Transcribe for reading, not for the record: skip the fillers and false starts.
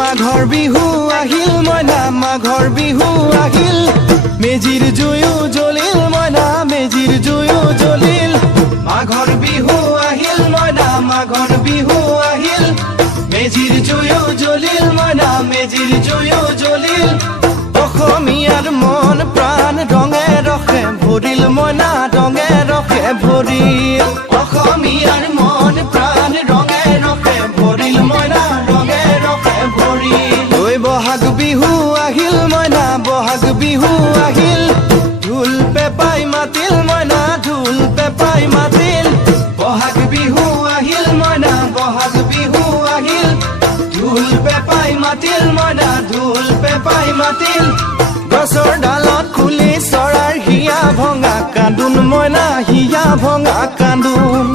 মাঘৰ বিহু আহিল মইনা মাঘৰ বিহু আহিল মেজিৰ জুয়ো জ্বলিল মইনা মেজিৰ জুয়ো জ্বলিল মাঘৰ বিহু আহিল মইনা মাঘৰ বিহু আহিল মেজিৰ জুয়ো জ্বলিল মইনা মেজিৰ জুয়ো জ্বলিল অসমীয়াৰ মন প্ৰাণ ৰঙে ৰখে ভৰিল মইনা ৰঙে ৰখে ভৰিল অসমীয়াৰ মন প্ৰাণ ৰঙে ৰখে ভৰিল মইনা ৰঙে ৰখে ভৰিল ঐ বহাগ বিহু আহিল মইনা বহাগ বিহু আহিল ঢোল পেপাই মাতিল মইনা ঢোল পেপাই মাতিল বহাগ বিহু আহিল মইনা বহাগ বিহু আহিল ঢোল পেপাই মাতিল মইনা ঢোল পেপাই মাতিল গছৰ ডালত খুলি চৰাৰ হিয়া ভঙা কান্দোন মইনা হিয়া ভঙা কান্দোন